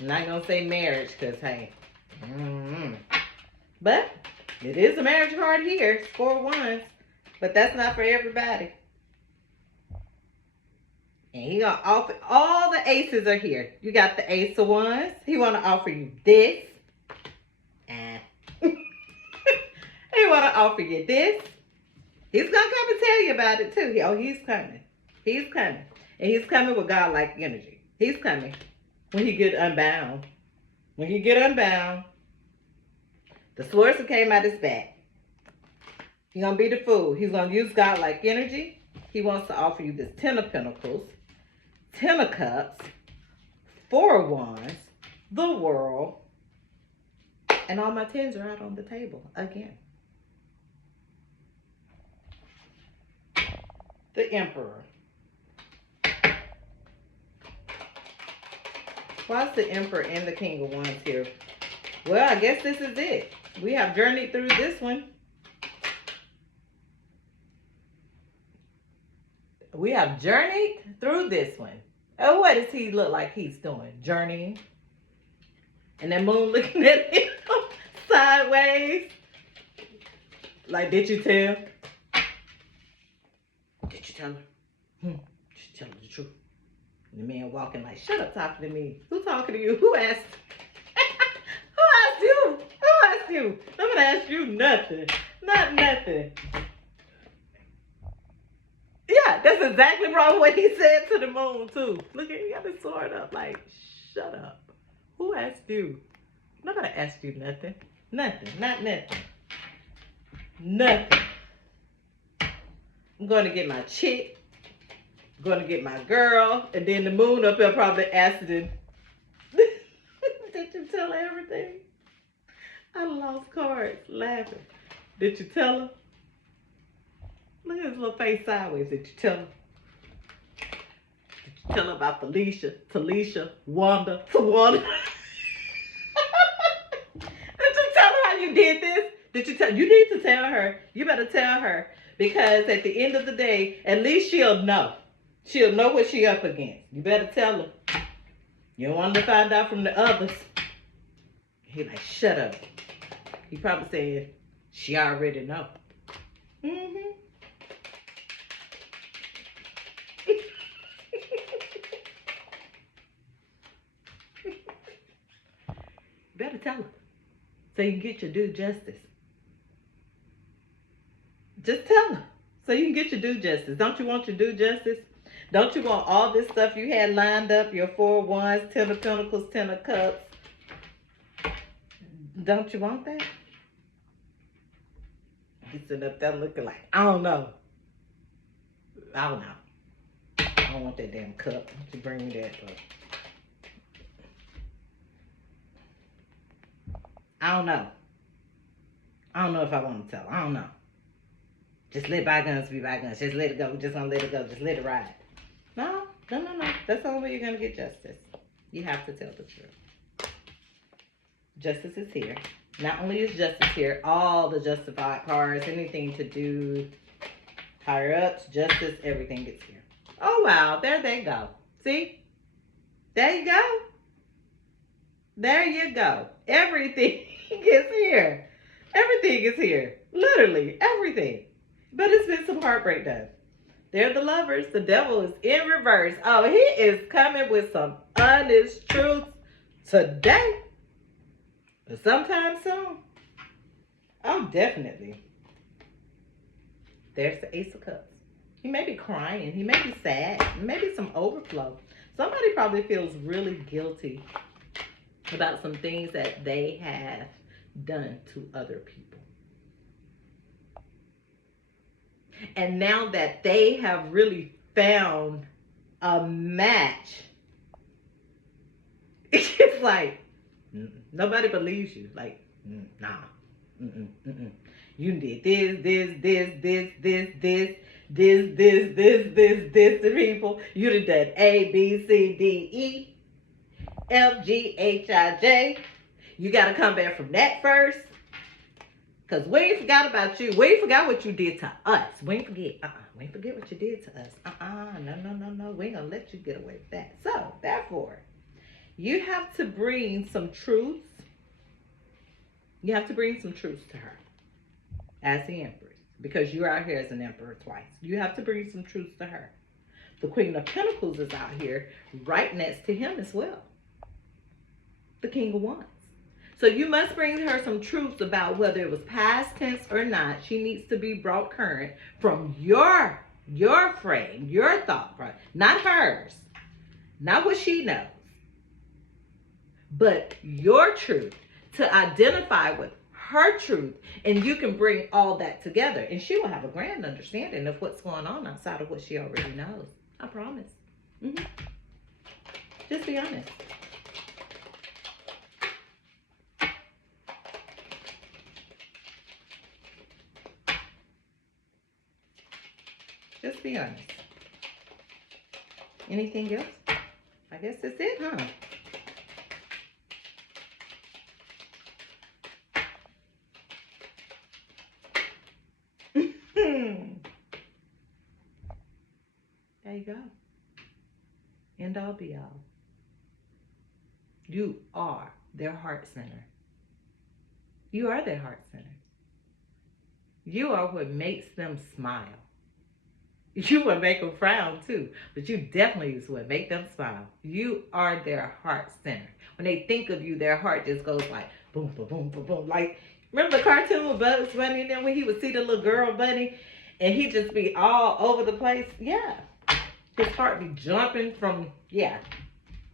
I'm not going to say marriage because, hey. But it is a marriage card here. It's 4 of Wands. But that's not for everybody. And he going to offer, all the aces are here. You got the Ace of Wands. He want to offer you this. He want to offer you this. He's going to come and tell you about it too. Oh, he's coming. He's coming. And he's coming with God-like energy. He's coming when he get unbound. When he get unbound, the swords that came out his back. He's going to be the fool. He's going to use God-like energy. He wants to offer you this 10 of Pentacles, 10 of Cups, 4 of Wands, the World, and all my 10s are out on the table again. The Emperor. Why is the Emperor and the King of Wands here? Well, I guess this is it. We have journeyed through this one. We have journeyed through this one. And what does he look like he's doing? Journeying. And that moon looking at him sideways. Like, did you tell? Did you tell her? Did you tell her the truth? And the man walking like, shut up talking to me. Who talking to you? Who asked? Who asked you? Who asked you? I'm going to ask you nothing. Not nothing. Yeah, that's exactly probably what he said to the moon too. Look at, he got his sword up like, shut up. Who asked you? I'm not going to ask you nothing. Nothing. Not nothing. Nothing. I'm going to get my chick. Gonna get my girl, and then the moon up there probably asking, did you tell her everything? I lost cards laughing. Did you tell her? Look at his little face sideways. Did you tell her? Did you tell her about Felicia, Talisha, Wanda, Tawanda? Did you tell her how you did this? Did you tell? You need to tell her. You better tell her, because at the end of the day, at least she'll know. She'll know what she up against. You better tell her. You don't want to find out from the others. He like, shut up. He probably said, she already know. Mm-hmm. Better tell her, so you can get your due justice. Just tell her, so you can get your due justice. Don't you want your due justice? Don't you want all this stuff you had lined up, your 4 of Wands, 10 of Pentacles, 10 of Cups? Don't you want that? He's sitting up there looking like, I don't know. I don't know. I don't want that damn cup. Don't you bring me that up. I don't know. I don't know if I want to tell. I don't know. Just let bygones be bygones. Just let it go. We're just going to let it go. Just let it ride. No. That's the only way you're going to get justice. You have to tell the truth. Justice is here. Not only is justice here, all the justified cards, anything to do, higher ups, justice, everything gets here. Oh, wow. There they go. See? There you go. There you go. Everything is here. Everything is here. Literally, everything. But it's been some heartbreak done. They're the lovers. The devil is in reverse. Oh, he is coming with some honest truth today. But sometime soon. Oh, definitely. There's the Ace of Cups. He may be crying. He may be sad. Maybe some overflow. Somebody probably feels really guilty about some things that they have done to other people. And now that they have really found a match, it's like, nobody believes you. Like, nah. You did this to people. You did that A, B, C, D, E, F, G, H, I, J. You got to come back from that first. Because we ain't forgot about you. We ain't forgot what you did to us. We ain't forget. We ain't forget what you did to us. No. We ain't going to let you get away with that. So, therefore, you have to bring some truths. You have to bring some truths to her as the Empress. Because you're out here as an Emperor twice. You have to bring some truths to her. The Queen of Pentacles is out here right next to him as well. The King of Wands. So you must bring her some truths about whether it was past tense or not. She needs to be brought current from your frame, your thought process, not hers, not what she knows, but your truth, to identify with her truth, and you can bring all that together, and she will have a grand understanding of what's going on outside of what she already knows. I promise. Just be honest. Just be honest. Anything else? I guess that's it, huh? There you go. End all be all. You are their heart center. You are their heart center. You are what makes them smile. You would make them frown too, but you definitely is what make them smile. You are their heart center. When they think of you, their heart just goes like boom, boom, boom, boom, boom. Like, remember the cartoon with Bugs Bunny, and then when he would see the little girl bunny and he'd just be all over the place? Yeah. His heart be jumping from, yeah.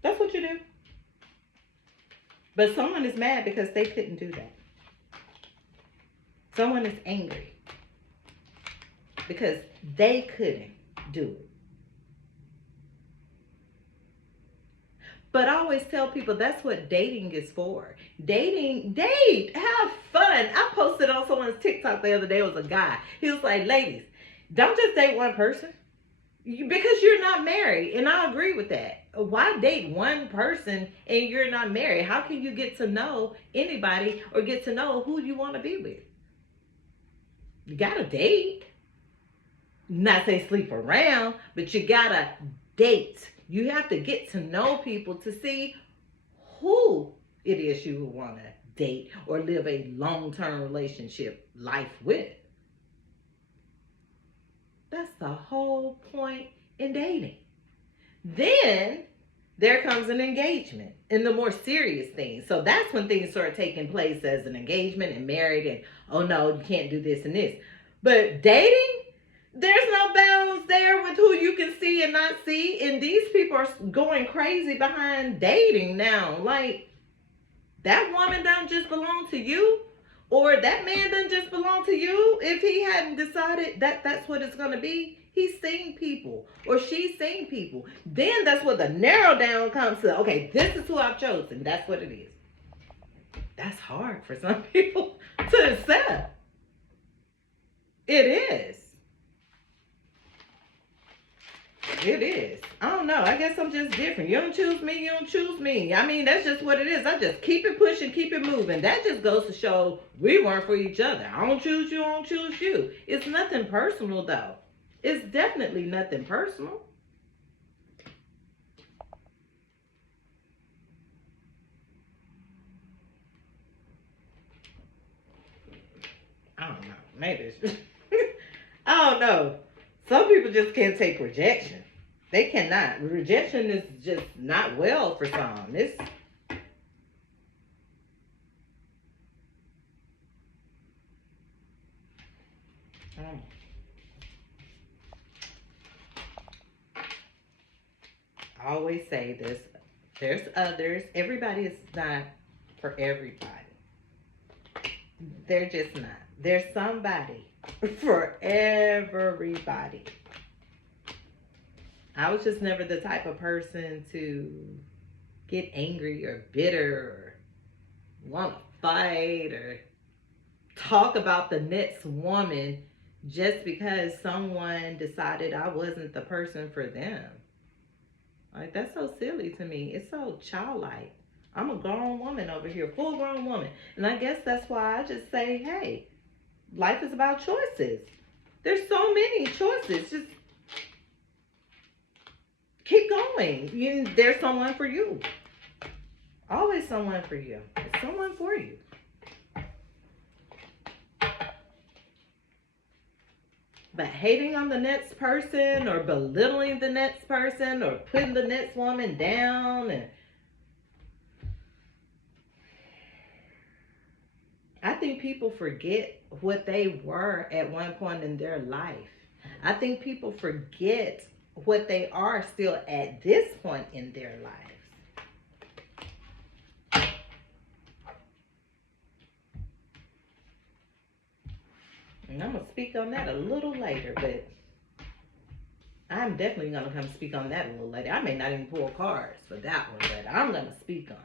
That's what you do. But someone is mad because they couldn't do that. Someone is angry because they couldn't do it. But I always tell people that's what dating is for. Date, have fun. I posted on someone's TikTok the other day. It was a guy. He was like, ladies, don't just date one person because you're not married. And I agree with that. Why date one person and you're not married? How can you get to know anybody or get to know who you want to be with? You gotta date. Not say sleep around, but you gotta date. You have to get to know people to see who it is you want to date or live a long-term relationship life with. That's the whole point in dating. Then there comes an engagement and the more serious things. So that's when things start taking place as an engagement and married and, oh no, you can't do this and this. But dating, there's no bounds there with who you can see and not see. And these people are going crazy behind dating now. Like, that woman doesn't just belong to you. Or that man doesn't just belong to you. If he hadn't decided that that's what it's going to be, he's seen people. Or she's seen people. Then that's where the narrow down comes to, okay, this is who I've chosen. That's what it is. That's hard for some people to accept. It is. It is. I don't know. I guess I'm just different. You don't choose me, you don't choose me. I mean, that's just what it is. I just keep it pushing, keep it moving. That just goes to show we weren't for each other. I don't choose you, I don't choose you. It's nothing personal, though. It's definitely nothing personal. I don't know. Maybe it's I don't know. Some people just can't take rejection. They cannot. Rejection is just not well for some. It's um, I always say this. There's others. Everybody is not for everybody. They're just not. There's somebody for everybody. I was just never the type of person to get angry or bitter or want to fight or talk about the next woman just because someone decided I wasn't the person for them. Like, that's so silly to me. It's so childlike. I'm a grown woman over here, full grown woman. And I guess that's why I just say, hey, life is about choices. There's so many choices. Just keep going. There's someone for you. Always someone for you. It's someone for you. But hating on the next person or belittling the next person or putting the next woman down, and I think people forget what they were at one point in their life. I think people forget what they are still at this point in their lives. And I'm going to speak on that a little later, but I'm definitely going to come speak on that a little later. I may not even pull cards for that one, but I'm going to speak on it.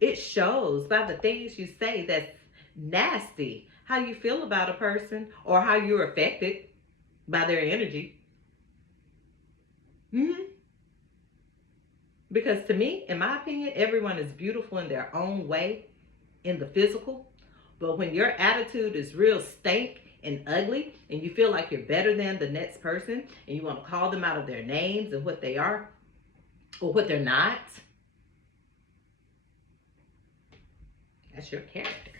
It shows by the things you say that's nasty, how you feel about a person or how you're affected by their energy. Because to me, in my opinion, everyone is beautiful in their own way in the physical. But when your attitude is real stank and ugly and you feel like you're better than the next person and you want to call them out of their names and what they are or what they're not, that's your character.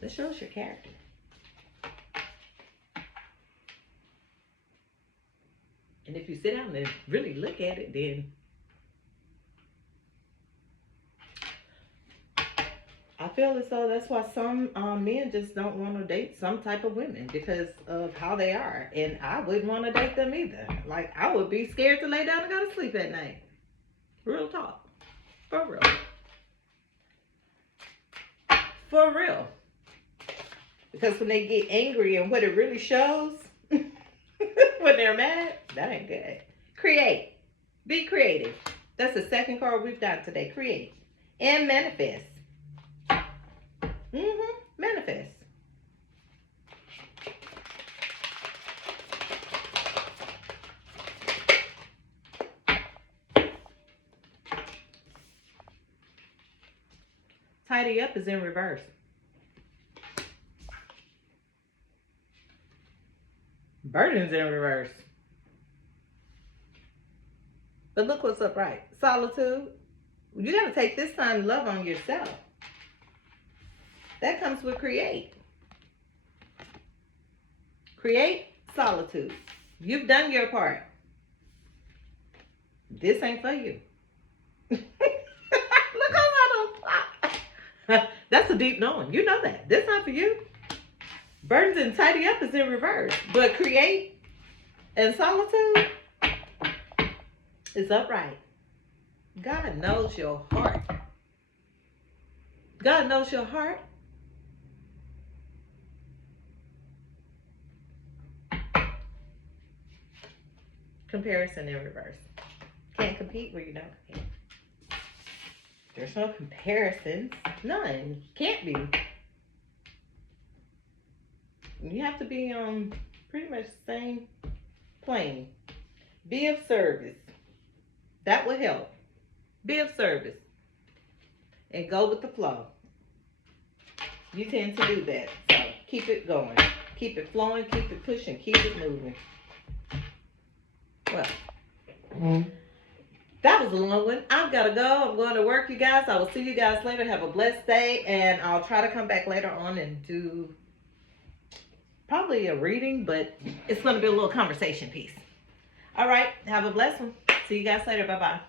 That shows your character. And if you sit down and really look at it, then I feel as though that's why some men just don't want to date some type of women because of how they are. And I wouldn't want to date them either. Like, I would be scared to lay down and go to sleep at night. Real talk. For real. For real. Because when they get angry and what it really shows, when they're mad, that ain't good. Create. Be creative. That's the second card we've got today. Create. And manifest. Manifest. Tidy up is in reverse. Burden's in reverse. But look what's upright. Solitude. You got to take this time to love on yourself. That comes with create. Create solitude. You've done your part. This ain't for you. Look how that. That's a deep knowing. You know that. This not for you. Burdens and tidy up is in reverse. But create and solitude is upright. God knows your heart. God knows your heart. Comparison in reverse. Can't compete where you don't compete. There's no comparisons. None. Can't be. You have to be on pretty much the same plane. Be of service. That will help. Be of service. And go with the flow. You tend to do that. So keep it going. Keep it flowing. Keep it pushing. Keep it moving. Well, that was a long one. I've got to go. I'm going to work, you guys. I will see you guys later. Have a blessed day. And I'll try to come back later on and do probably a reading, but it's going to be a little conversation piece. All right. Have a blessed one. See you guys later. Bye-bye.